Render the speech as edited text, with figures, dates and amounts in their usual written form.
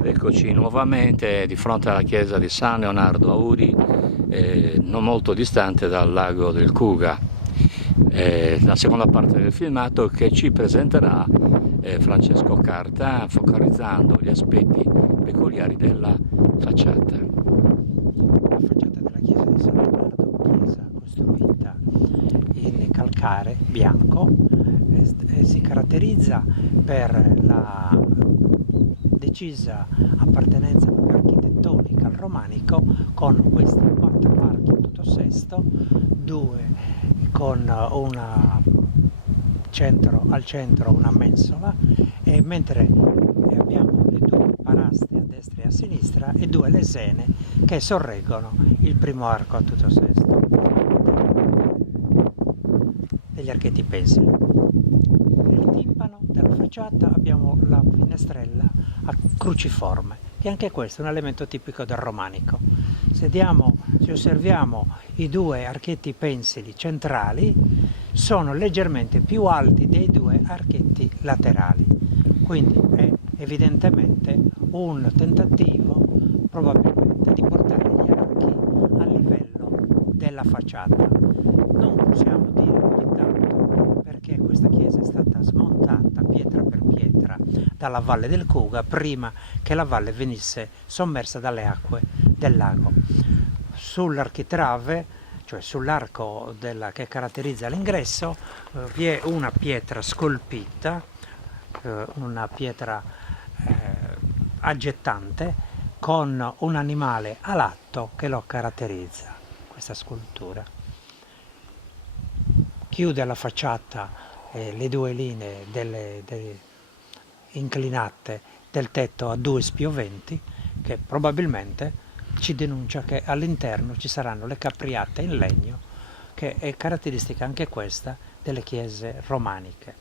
Ed eccoci nuovamente di fronte alla chiesa di San Leonardo a Uri, non molto distante dal lago del Cuga. La seconda parte del filmato che ci presenterà Francesco Carta, focalizzando gli aspetti peculiari della facciata. La facciata della chiesa di San Leonardo, chiesa costruita in calcare bianco, si caratterizza per la decisa appartenenza proprio architettonica al romanico, con questi 4 archi a tutto sesto, 2 con al centro una mensola, e mentre abbiamo le 2 paraste a destra e a sinistra e 2 lesene che sorreggono il primo arco a tutto sesto degli archetti pensili. Nel timpano della facciata abbiamo la finestrella a cruciforme, che anche questo è un elemento tipico del romanico. Se osserviamo i 2 archetti pensili centrali, sono leggermente più alti dei 2 archetti laterali, quindi è evidentemente un tentativo probabilmente di portare gli archi a livello della facciata. Non possiamo dire più di tanto, perché questa chiesa è stata smontata pietra per pietra dalla valle del Cuga prima che la valle venisse sommersa dalle acque del lago. Sull'architrave, cioè sull'arco che caratterizza l'ingresso, vi è una pietra scolpita, una pietra aggettante, con un animale alatto che lo caratterizza, questa scultura. Chiude la facciata le 2 linee inclinate del tetto a 2 spioventi, che probabilmente ci denuncia che all'interno ci saranno le capriate in legno, che è caratteristica anche questa delle chiese romaniche.